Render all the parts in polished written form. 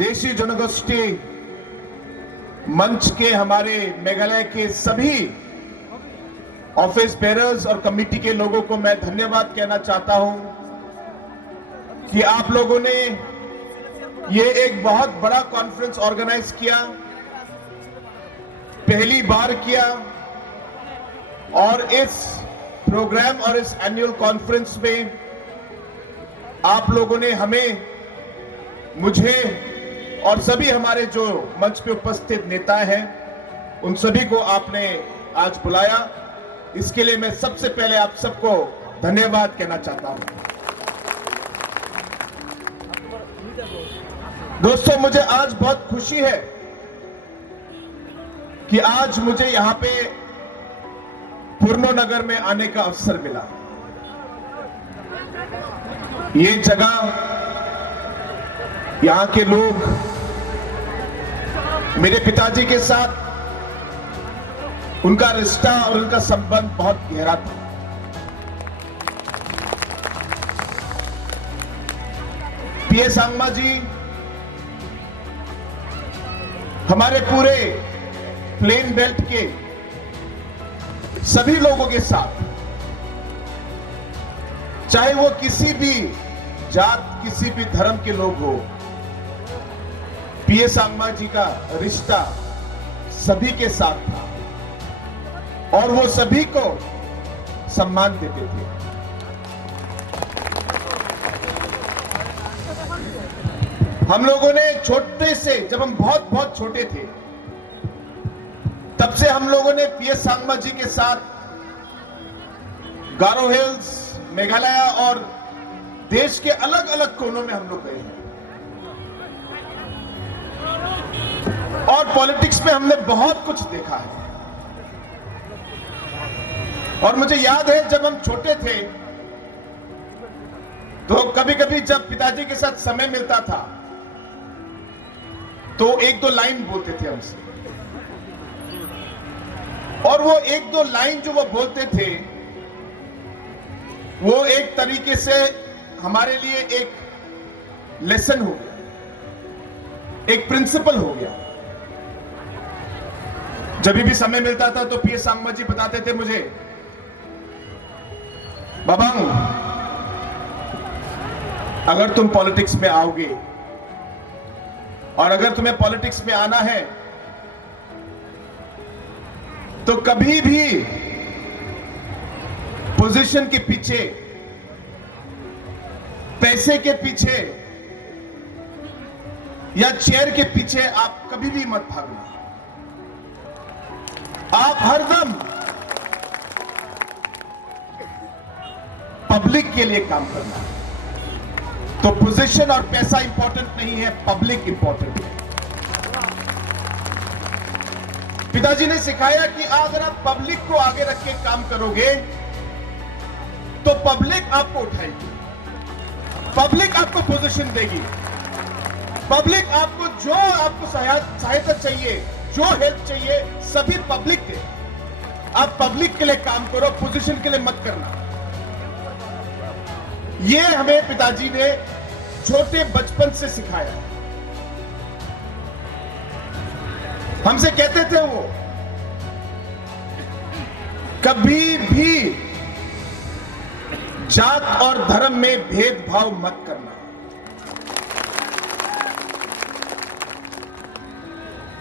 देशी जनगोष्ठी मंच के हमारे मेघालय के सभी ऑफिस बेयरर्स और कमेटी के लोगों को मैं धन्यवाद कहना चाहता हूं कि आप लोगों ने ये एक बहुत बड़ा कॉन्फ्रेंस ऑर्गेनाइज किया, पहली बार किया, और इस प्रोग्राम और इस एनुअल कॉन्फ्रेंस में आप लोगों ने हमें, मुझे और सभी हमारे जो मंच पे उपस्थित नेता हैं उन सभी को आपने आज बुलाया। इसके लिए मैं सबसे पहले आप सबको धन्यवाद कहना चाहता हूं। दोस्तों, मुझे आज बहुत खुशी है कि आज मुझे यहां पे पूर्णो नगर में आने का अवसर मिला। ये जगह, यहां के लोग, मेरे पिताजी के साथ उनका रिश्ता और उनका संबंध बहुत गहरा था। पीए सांगमा जी हमारे पूरे प्लेन बेल्ट के सभी लोगों के साथ, चाहे वो किसी भी जात, किसी भी धर्म के लोग हो, पीए सांगमा जी का रिश्ता सभी के साथ था और वो सभी को सम्मान देते थे। हम लोगों ने छोटे से, जब हम बहुत बहुत छोटे थे, तब से हम लोगों ने पीए सांगमा जी के साथ गारो हिल्स, मेघालय और देश के अलग अलग कोनों में हम लोग गए हैं और पॉलिटिक्स में हमने बहुत कुछ देखा है। और मुझे याद है जब हम छोटे थे तो कभी कभी जब पिताजी के साथ समय मिलता था तो एक दो लाइन बोलते थे हमसे, और वो एक दो लाइन जो वो बोलते थे वो एक तरीके से हमारे लिए एक लेसन हो गया, एक प्रिंसिपल हो गया। जब भी समय मिलता था तो पीए सांगमा जी बताते थे मुझे, बाबांग, अगर तुम पॉलिटिक्स में आओगे और अगर तुम्हें पॉलिटिक्स में आना है तो कभी भी पोजीशन के पीछे, पैसे के पीछे या चेयर के पीछे आप कभी भी मत भागना। आप हरदम पब्लिक के लिए काम करना। तो पोजीशन और पैसा इंपॉर्टेंट नहीं है, पब्लिक इंपॉर्टेंट है। पिताजी ने सिखाया कि अगर आप पब्लिक को आगे रख के काम करोगे तो पब्लिक आपको उठाएगी, पब्लिक आपको पोजीशन देगी, पब्लिक आपको जो आपको सहायता चाहिए, जो हेल्प चाहिए, सभी पब्लिक दे। आप पब्लिक के लिए काम करो, पोजीशन के लिए मत करना। ये हमें पिताजी ने छोटे बचपन से सिखाया। हमसे कहते थे वो, कभी भी जात और धर्म में भेदभाव मत करना।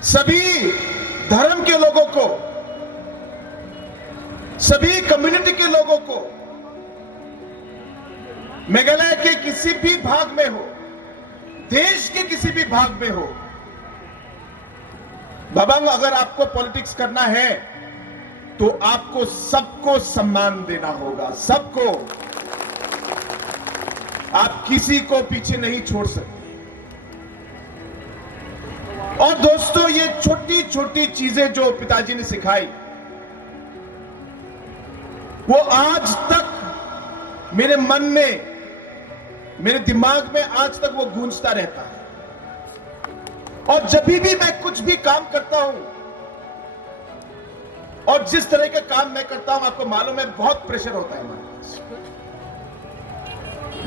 सभी धर्म के लोगों को, सभी कम्युनिटी के लोगों को, मेघालय के किसी भी भाग में हो, देश के किसी भी भाग में हो, बाबांग, अगर आपको पॉलिटिक्स करना है तो आपको सबको सम्मान देना होगा, सबको। आप किसी को पीछे नहीं छोड़ सकते। और दोस्तों, ये छोटी छोटी चीजें जो पिताजी ने सिखाई, वो आज तक मेरे मन में, मेरे दिमाग में आज तक वो गूंजता रहता है। और जब भी मैं कुछ भी काम करता हूं, और जिस तरह का काम मैं करता हूं, आपको मालूम है बहुत प्रेशर होता है हमारे पास,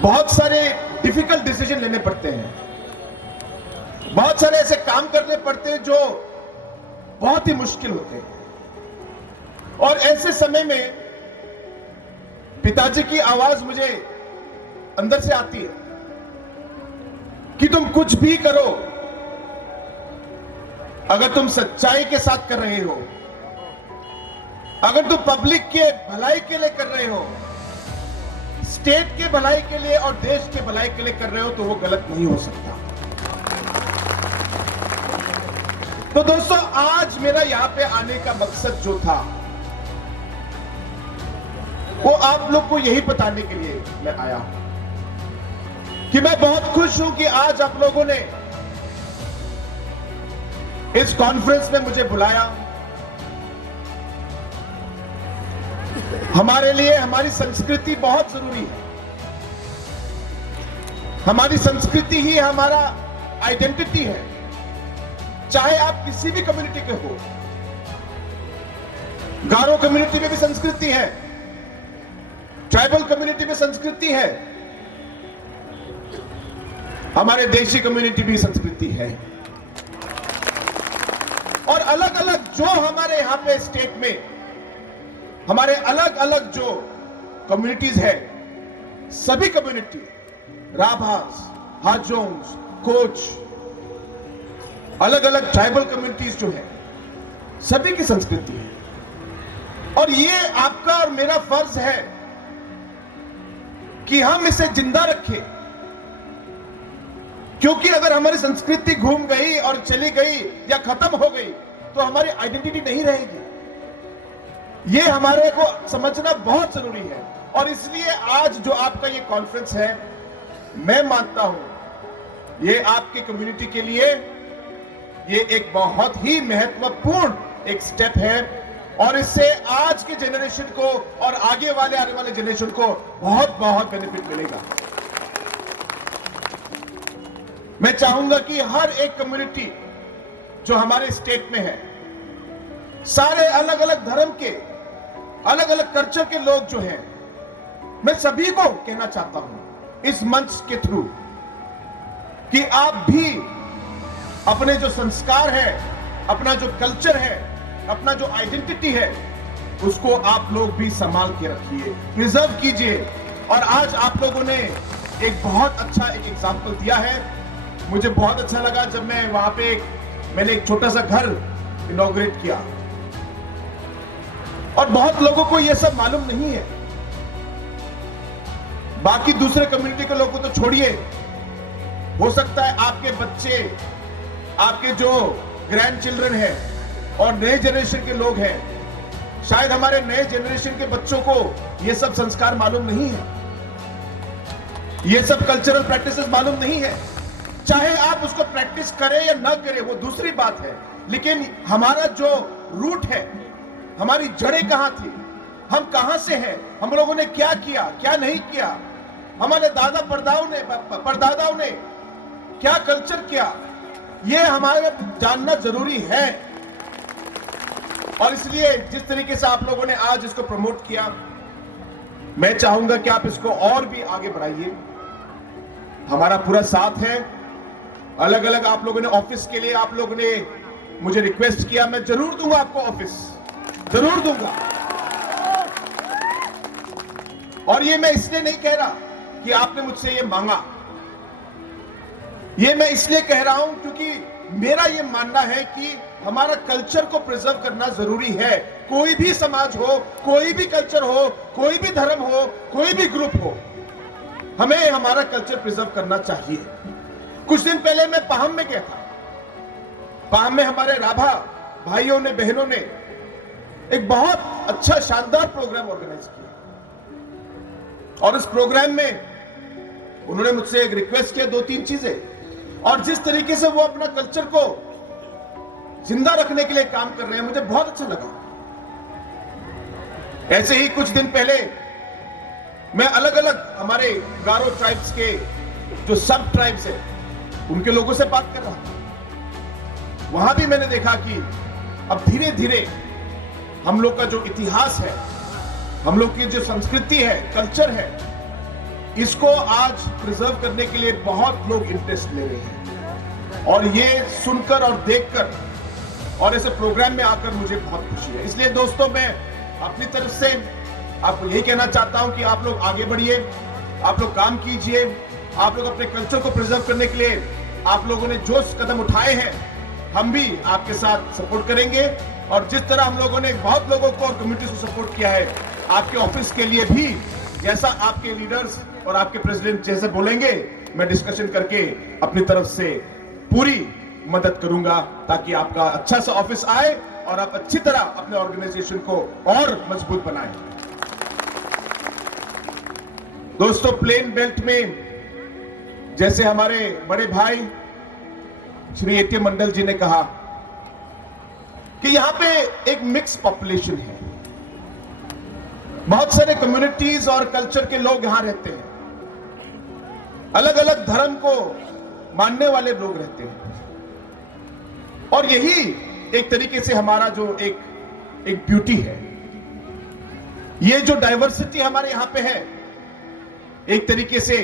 बहुत सारे डिफिकल्ट डिसीजन लेने पड़ते हैं। बहुत सारे ऐसे काम करने पड़ते हैं जो बहुत ही मुश्किल होते हैं, और ऐसे समय में पिताजी की आवाज मुझे अंदर से आती है कि तुम कुछ भी करो, अगर तुम सच्चाई के साथ कर रहे हो, अगर तुम पब्लिक के भलाई के लिए कर रहे हो, स्टेट के भलाई के लिए और देश के भलाई के लिए कर रहे हो, तो वो गलत नहीं हो सकता। तो दोस्तों, आज मेरा यहां पे आने का मकसद जो था वो आप लोग को यही बताने के लिए मैं आया हूं कि मैं बहुत खुश हूं कि आज आप लोगों ने इस कॉन्फ्रेंस में मुझे बुलाया। हमारे लिए हमारी संस्कृति बहुत जरूरी है। हमारी संस्कृति ही हमारा आइडेंटिटी है। चाहे आप किसी भी कम्युनिटी के हो, गारो कम्युनिटी में भी संस्कृति है, ट्राइबल कम्युनिटी में संस्कृति है, हमारे देशी कम्युनिटी भी संस्कृति है, और अलग अलग जो हमारे यहां पे स्टेट में हमारे अलग अलग जो कम्युनिटीज है, सभी कम्युनिटी, राभास, हाजोंग्स, कोच, अलग अलग ट्राइबल कम्युनिटीज जो है, सभी की संस्कृति है। और ये आपका और मेरा फर्ज है कि हम इसे जिंदा रखें, क्योंकि अगर हमारी संस्कृति घूम गई और चली गई या खत्म हो गई तो हमारी आइडेंटिटी नहीं रहेगी। ये हमारे को समझना बहुत जरूरी है। और इसलिए आज जो आपका ये कॉन्फ्रेंस है, मैं मानता हूं ये आपके कम्युनिटी के लिए ये एक बहुत ही महत्वपूर्ण एक स्टेप है, और इससे आज के जनरेशन को और आगे आने वाले जनरेशन को बहुत बहुत बेनिफिट मिलेगा। मैं चाहूंगा कि हर एक कम्युनिटी जो हमारे स्टेट में है, सारे अलग अलग धर्म के, अलग अलग कल्चर के लोग जो हैं, मैं सभी को कहना चाहता हूं इस मंच के थ्रू कि आप भी अपने जो संस्कार है, अपना जो कल्चर है, अपना जो आइडेंटिटी है, उसको आप लोग भी संभाल के रखिए, प्रिजर्व कीजिए। और आज आप लोगों ने एक बहुत अच्छा एक एग्जाम्पल दिया है। मुझे बहुत अच्छा लगा जब मैं वहां पे मैंने एक छोटा सा घर इनॉग्रेट किया, और बहुत लोगों को यह सब मालूम नहीं है। बाकी दूसरे कम्युनिटी के लोगों को तो छोड़िए, हो सकता है आपके बच्चे, आपके जो ग्रैंड चिल्ड्रन है और नए जनरेशन के लोग हैं, शायद हमारे नए जनरेशन के बच्चों को ये सब संस्कार मालूम नहीं है, ये सब कल्चरल प्रैक्टिसेस मालूम नहीं है। चाहे आप उसको प्रैक्टिस करें या ना करें, वो दूसरी बात है, लेकिन हमारा जो रूट है, हमारी जड़ें कहां थी, हम कहां से हैं, हम लोगों ने क्या किया, क्या नहीं किया, हमारे दादा परदादाओं ने क्या कल्चर किया, ये हमारे जानना जरूरी है। और इसलिए जिस तरीके से आप लोगों ने आज इसको प्रमोट किया, मैं चाहूंगा कि आप इसको और भी आगे बढ़ाइए। हमारा पूरा साथ है। अलग अलग आप लोगों ने ऑफिस के लिए आप लोगों ने मुझे रिक्वेस्ट किया, मैं जरूर दूंगा आपको ऑफिस, जरूर दूंगा। और ये मैं इसलिए नहीं कह रहा कि आपने मुझसे ये मांगा, ये मैं इसलिए कह रहा हूं क्योंकि मेरा ये मानना है कि हमारा कल्चर को प्रिजर्व करना जरूरी है। कोई भी समाज हो, कोई भी कल्चर हो, कोई भी धर्म हो, कोई भी ग्रुप हो, हमें हमारा कल्चर प्रिजर्व करना चाहिए। कुछ दिन पहले मैं पाहम में गया था। पाहम में हमारे राभा भाइयों ने, बहनों ने एक बहुत अच्छा शानदार प्रोग्राम ऑर्गेनाइज किया, और इस प्रोग्राम में उन्होंने मुझसे एक रिक्वेस्ट किया, 2-3 चीजें, और जिस तरीके से वो अपना कल्चर को जिंदा रखने के लिए काम कर रहे हैं, मुझे बहुत अच्छा लगा। ऐसे ही कुछ दिन पहले मैं अलग अलग हमारे गारो ट्राइब्स के जो सब ट्राइब्स है, उनके लोगों से बात कर रहा था। वहां भी मैंने देखा कि अब धीरे धीरे हम लोग का जो इतिहास है, हम लोग की जो संस्कृति है, कल्चर है, इसको आज प्रिजर्व करने के लिए बहुत लोग इंटरेस्ट ले रहे हैं। और ये सुनकर और देखकर और ऐसे प्रोग्राम में आकर मुझे बहुत खुशी है। इसलिए दोस्तों, मैं अपनी तरफ से आपको यही कहना चाहता हूं कि आप लोग आगे बढ़िए, आप लोग काम कीजिए, आप लोग अपने कल्चर को प्रिजर्व करने के लिए आप लोगों ने जो कदम उठाए हैं, हम भी आपके साथ सपोर्ट करेंगे। और जिस तरह हम लोगों ने बहुत लोगों को और कम्युनिटीज को सपोर्ट किया है, आपके ऑफिस के लिए भी जैसा आपके लीडर्स और आपके प्रेसिडेंट जैसे बोलेंगे, मैं डिस्कशन करके अपनी तरफ से पूरी मदद करूंगा ताकि आपका अच्छा सा ऑफिस आए और आप अच्छी तरह अपने ऑर्गेनाइजेशन को और मजबूत बनाएं। दोस्तों, प्लेन बेल्ट में जैसे हमारे बड़े भाई श्री ए.टी. मंडल जी ने कहा कि यहां पे एक मिक्स पॉपुलेशन है, बहुत सारे कम्युनिटीज और कल्चर के लोग यहां रहते हैं, अलग अलग धर्म को मानने वाले लोग रहते हैं। और यही एक तरीके से हमारा जो एक ब्यूटी है, ये जो डाइवर्सिटी हमारे यहां पे है, एक तरीके से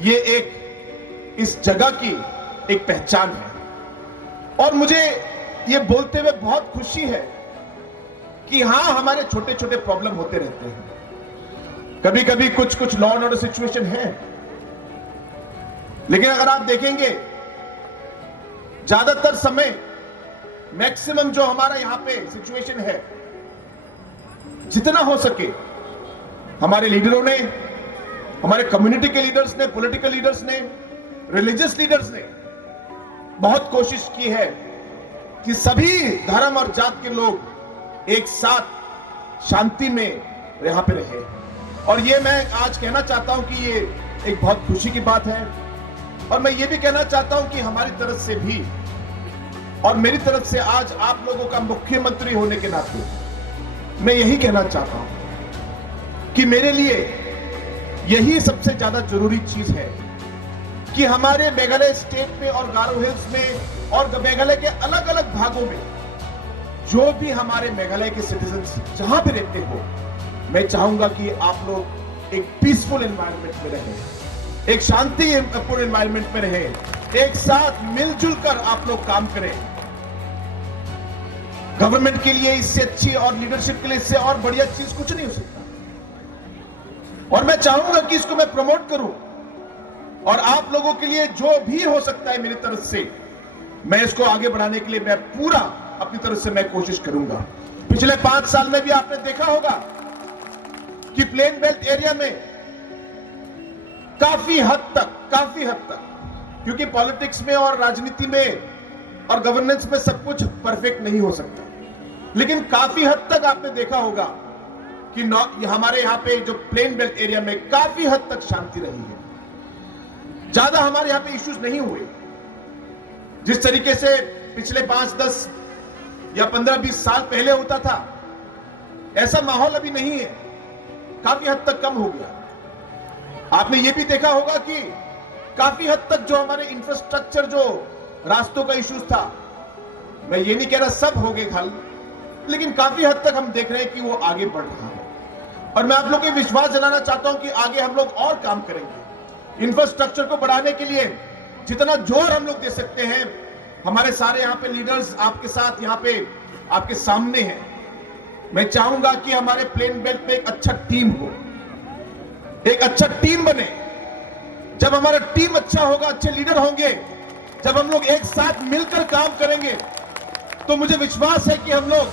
ये एक इस जगह की एक पहचान है। और मुझे ये बोलते हुए बहुत खुशी है कि हां, हमारे छोटे छोटे प्रॉब्लम होते रहते हैं, कभी कभी कुछ लॉ एंड ऑर्डर सिचुएशन है, लेकिन अगर आप देखेंगे ज्यादातर समय मैक्सिमम जो हमारा यहां पे सिचुएशन है, जितना हो सके हमारे लीडरों ने, हमारे कम्युनिटी के लीडर्स ने, पॉलिटिकल लीडर्स ने, रिलीजियस लीडर्स ने बहुत कोशिश की है कि सभी धर्म और जात के लोग एक साथ शांति में यहां पे रहे। और ये मैं आज कहना चाहता हूं कि ये एक बहुत खुशी की बात है। और मैं ये भी कहना चाहता हूं कि हमारी तरफ से भी और मेरी तरफ से आज आप लोगों का मुख्यमंत्री होने के नाते मैं यही कहना चाहता हूं कि मेरे लिए यही सबसे ज्यादा जरूरी चीज है कि हमारे मेघालय स्टेट में और गारो हिल्स में और मेघालय के अलग अलग भागों में जो भी हमारे मेघालय के सिटीजन्स जहां भी रहते हो, मैं चाहूंगा कि आप लोग एक पीसफुल एनवायरनमेंट में रहें, एक शांतिपूर्ण एनवायरनमेंट में रहे, एक साथ मिलजुल कर आप लोग काम करें। गवर्नमेंट के लिए इससे अच्छी और लीडरशिप के लिए इससे और बढ़िया चीज कुछ नहीं हो सकता। और मैं चाहूंगा कि इसको मैं प्रमोट करूं और आप लोगों के लिए जो भी हो सकता है मेरी तरफ से, मैं इसको आगे बढ़ाने के लिए मैं पूरा अपनी तरफ से मैं कोशिश करूंगा। पिछले 5 साल में भी आपने देखा होगा कि प्लेन बेल्ट एरिया में काफी हद तक, क्योंकि पॉलिटिक्स में और राजनीति में और गवर्नेंस में सब कुछ परफेक्ट नहीं हो सकता, लेकिन काफी हद तक आपने देखा होगा कि हमारे यहाँ पे जो प्लेन बेल्ट एरिया में काफी हद तक शांति रही है। ज्यादा हमारे यहाँ पे इश्यूज नहीं हुए। जिस तरीके से पिछले 5-10 या 15-20 साल पहले होता था, ऐसा माहौल अभी नहीं है, काफी हद तक कम हो गया। आपने ये भी देखा होगा कि काफी हद तक जो हमारे इंफ्रास्ट्रक्चर, जो रास्तों का इश्यूज था, मैं ये नहीं कह रहा सब हो गए हल, लेकिन काफी हद तक हम देख रहे हैं कि वो आगे बढ़ रहा है। और मैं आप लोगों को विश्वास दिलाना चाहता हूं कि आगे हम लोग और काम करेंगे। इंफ्रास्ट्रक्चर को बढ़ाने के लिए जितना जोर हम लोग दे सकते हैं, हमारे सारे यहाँ पे लीडर्स आपके साथ यहाँ पे आपके सामने हैं। मैं चाहूंगा कि हमारे प्लेन बेल्ट में एक अच्छा टीम हो, एक अच्छा टीम बने। जब हमारा टीम अच्छा होगा, अच्छे लीडर होंगे, जब हम लोग एक साथ मिलकर काम करेंगे, तो मुझे विश्वास है कि हम लोग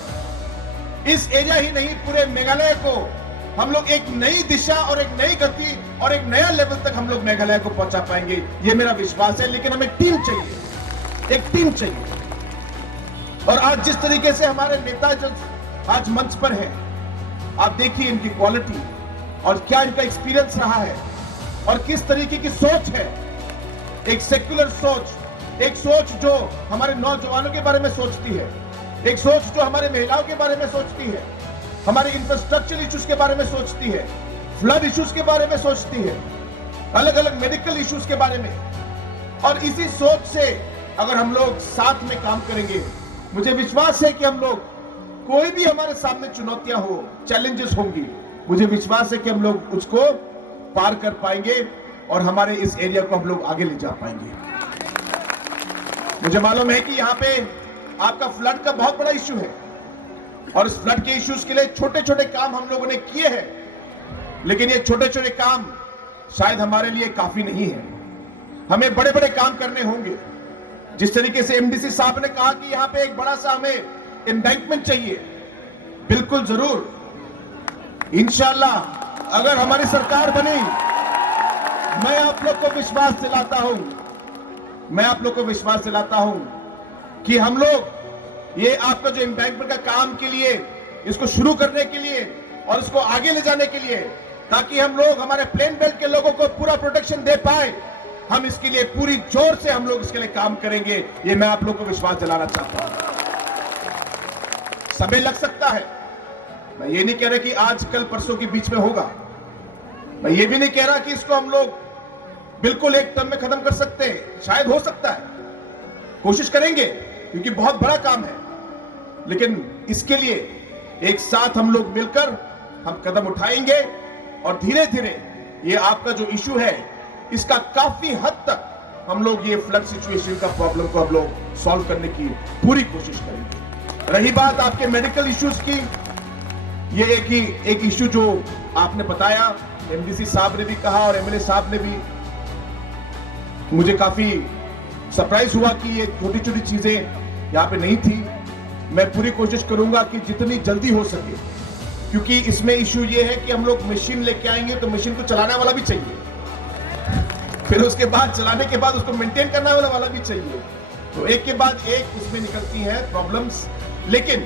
इस एरिया ही नहीं, पूरे मेघालय को हम लोग एक नई दिशा और एक नई गति और एक नया लेवल तक हम लोग मेघालय को पहुंचा पाएंगे। ये मेरा विश्वास है। लेकिन हमें टीम चाहिए, एक टीम चाहिए। और आज जिस तरीके से हमारे नेता जो आज मंच पर है, आप देखिए इनकी क्वालिटी और क्या इनका एक्सपीरियंस रहा है और किस तरीके की सोच है। एक सेक्युलर सोच, एक सोच जो हमारे नौजवानों के बारे में सोचती है, एक सोच जो हमारे महिलाओं के बारे में सोचती है, हमारे इंफ्रास्ट्रक्चर इश्यूज के बारे में सोचती है, फ्लड इश्यूज के बारे में सोचती है, अलग अलग मेडिकल इश्यूज के बारे में। और इसी सोच से अगर हम लोग साथ में काम करेंगे, मुझे विश्वास है कि हम लोग, कोई भी हमारे सामने चुनौतियां हो, चैलेंजेस होंगी, मुझे विश्वास है कि हम लोग उसको पार कर पाएंगे और हमारे इस एरिया को हम लोग आगे ले जा पाएंगे। मुझे मालूम है कि यहाँ पे आपका फ्लड का बहुत बड़ा इश्यू है और इस फ्लड के इश्यूज के लिए छोटे छोटे काम हम लोगों ने किए हैं, लेकिन ये छोटे छोटे काम शायद हमारे लिए काफी नहीं है। हमें बड़े बड़े काम करने होंगे। जिस तरीके से एमडीसी साहब ने कहा कि यहाँ पे एक बड़ा सा हमें एम्बैंकमेंट चाहिए, बिल्कुल जरूर, इंशाल्लाह अगर हमारी सरकार बनी, मैं आप लोग को विश्वास दिलाता हूं कि हम लोग ये आपका जो एम्बैंकमेंट का काम के लिए, इसको शुरू करने के लिए और इसको आगे ले जाने के लिए, ताकि हम लोग हमारे प्लेन बेल्ट के लोगों को पूरा प्रोटेक्शन दे पाए, हम इसके लिए पूरी जोर से हम लोग इसके लिए काम करेंगे। ये मैं आप लोग को विश्वास दिलाना चाहता हूं। समय लग सकता है, मैं ये नहीं कह रहा कि आज कल परसों के बीच में होगा। मैं ये भी नहीं कह रहा कि इसको हम लोग बिल्कुल एक टर्म में खत्म कर सकते हैं, शायद हो सकता है, कोशिश करेंगे क्योंकि बहुत बड़ा काम है। लेकिन इसके लिए एक साथ हम लोग मिलकर हम कदम उठाएंगे और धीरे धीरे ये आपका जो इशू है, इसका काफी हद तक हम लोग ये फ्लड सिचुएशन का प्रॉब्लम को हम लोग सॉल्व करने की पूरी कोशिश करेंगे। रही बात आपके मेडिकल इश्यूज की, ये एक इश्यू जो आपने बताया, एमडीसी साहब ने भी कहा और एमएलए साहब ने भी, मुझे काफी सरप्राइज हुआ कि ये छोटी छोटी चीजें यहाँ पे नहीं थी। मैं पूरी कोशिश करूंगा कि जितनी जल्दी हो सके, क्योंकि इसमें इश्यू ये है कि हम लोग मशीन लेके आएंगे तो मशीन को चलाने वाला भी चाहिए, फिर उसके बाद चलाने के बाद उसको मेंटेन करने वाला भी चाहिए, तो एक के बाद एक उसमें निकलती हैं प्रॉब्लम्स। लेकिन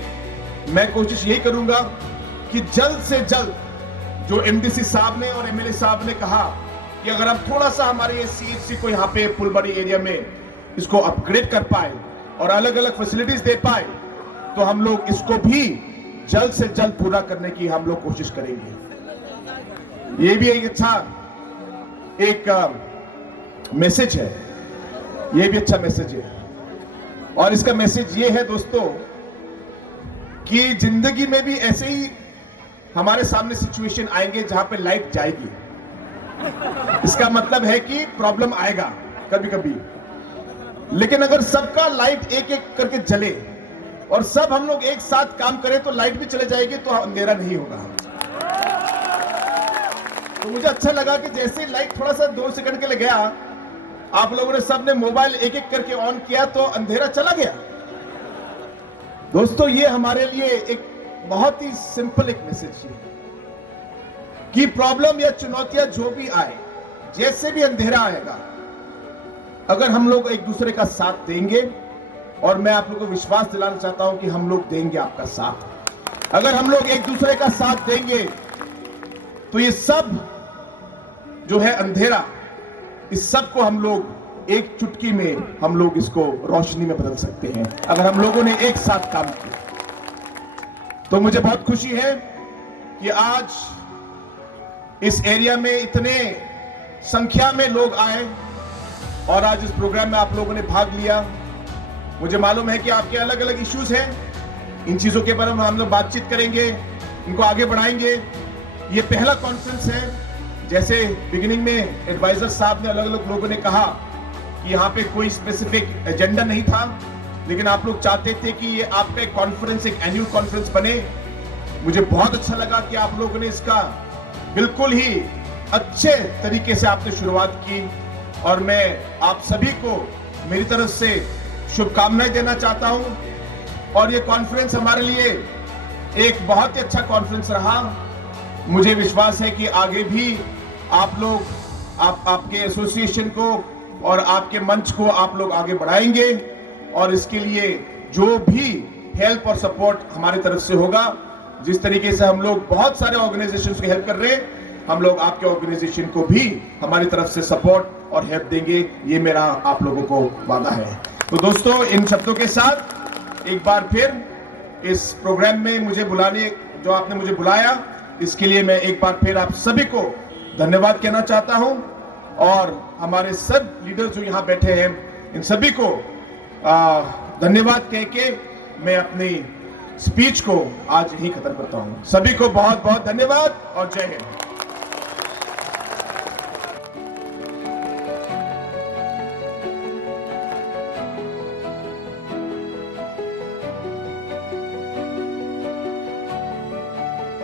मैं कोशिश यही करूंगा कि जल्द से जल्द जो एमडीसी साहब ने और एमएलए साहब ने कहा कि अगर हम थोड़ा सा हमारे ये सीएचसी को यहाँ पे फुलबाड़ी एरिया में इसको अपग्रेड कर पाए और अलग अलग फैसिलिटीज दे पाए, तो हम लोग इसको भी जल्द से जल्द पूरा करने की हम लोग कोशिश करेंगे। ये भी एक अच्छा मैसेज है, ये भी अच्छा मैसेज है। और इसका मैसेज ये है दोस्तों कि जिंदगी में भी ऐसे ही हमारे सामने सिचुएशन आएंगे जहां पे लाइट जाएगी। इसका मतलब है कि प्रॉब्लम आएगा कभी कभी, लेकिन अगर सबका लाइट एक एक करके जले और सब हम लोग एक साथ काम करें तो लाइट भी चले जाएगी, तो अंधेरा नहीं होगा। तो मुझे अच्छा लगा कि जैसे लाइट थोड़ा सा 2 सेकंड के लिए गया, आप लोगों ने सबने मोबाइल एक एक करके ऑन किया तो अंधेरा चला गया। दोस्तों, ये हमारे लिए एक बहुत ही सिंपल एक मैसेज है कि प्रॉब्लम या चुनौतियां जो भी आए, जैसे भी अंधेरा आएगा, अगर हम लोग एक दूसरे का साथ देंगे, और मैं आप लोगों को विश्वास दिलाना चाहता हूं कि हम लोग देंगे आपका साथ, अगर हम लोग एक दूसरे का साथ देंगे तो ये सब जो है अंधेरा, इस सब को हम लोग एक चुटकी में हम लोग इसको रोशनी में बदल सकते हैं, अगर हम लोगों ने एक साथ काम किया। तो मुझे बहुत खुशी है कि आज इस एरिया में इतने संख्या में लोग आए और आज इस प्रोग्राम में आप लोगों ने भाग लिया। मुझे मालूम है कि आपके अलग अलग इश्यूज हैं, इन चीजों के बारे में हम लोग बातचीत करेंगे, इनको आगे बढ़ाएंगे। ये पहला कॉन्फ्रेंस है। जैसे बिगिनिंग में एडवाइजर साहब ने, अलग अलग लोगों ने कहा कि यहाँ पे कोई स्पेसिफिक एजेंडा नहीं था, लेकिन आप लोग चाहते थे कि ये आपका एक कॉन्फ्रेंस, एक एनुअल कॉन्फ्रेंस बने। मुझे बहुत अच्छा लगा कि आप लोगों ने इसका बिल्कुल ही अच्छे तरीके से आपने शुरुआत की, और मैं आप सभी को मेरी तरफ से शुभकामनाएं देना चाहता हूं। और ये कॉन्फ्रेंस हमारे लिए एक बहुत ही अच्छा कॉन्फ्रेंस रहा। मुझे विश्वास है कि आगे भी आप लोग आपके एसोसिएशन को और आपके मंच को आप लोग आगे बढ़ाएंगे, और इसके लिए जो भी हेल्प और सपोर्ट हमारी तरफ से होगा, जिस तरीके से हम लोग बहुत सारे ऑर्गेनाइजेशंस की हेल्प कर रहे हैं, हम लोग आपके ऑर्गेनाइजेशन को भी हमारी तरफ से सपोर्ट और हेल्प देंगे। ये मेरा आप लोगों को वादा है। तो दोस्तों, इन शब्दों के साथ एक बार फिर इस प्रोग्राम में मुझे बुलाने, जो आपने मुझे बुलाया, इसके लिए मैं एक बार फिर आप सभी को धन्यवाद कहना चाहता हूं, और हमारे सब लीडर जो यहां बैठे हैं, इन सभी को धन्यवाद कह के मैं अपनी स्पीच को आज ही खत्म करता हूं। सभी को बहुत बहुत धन्यवाद और जय हिंद।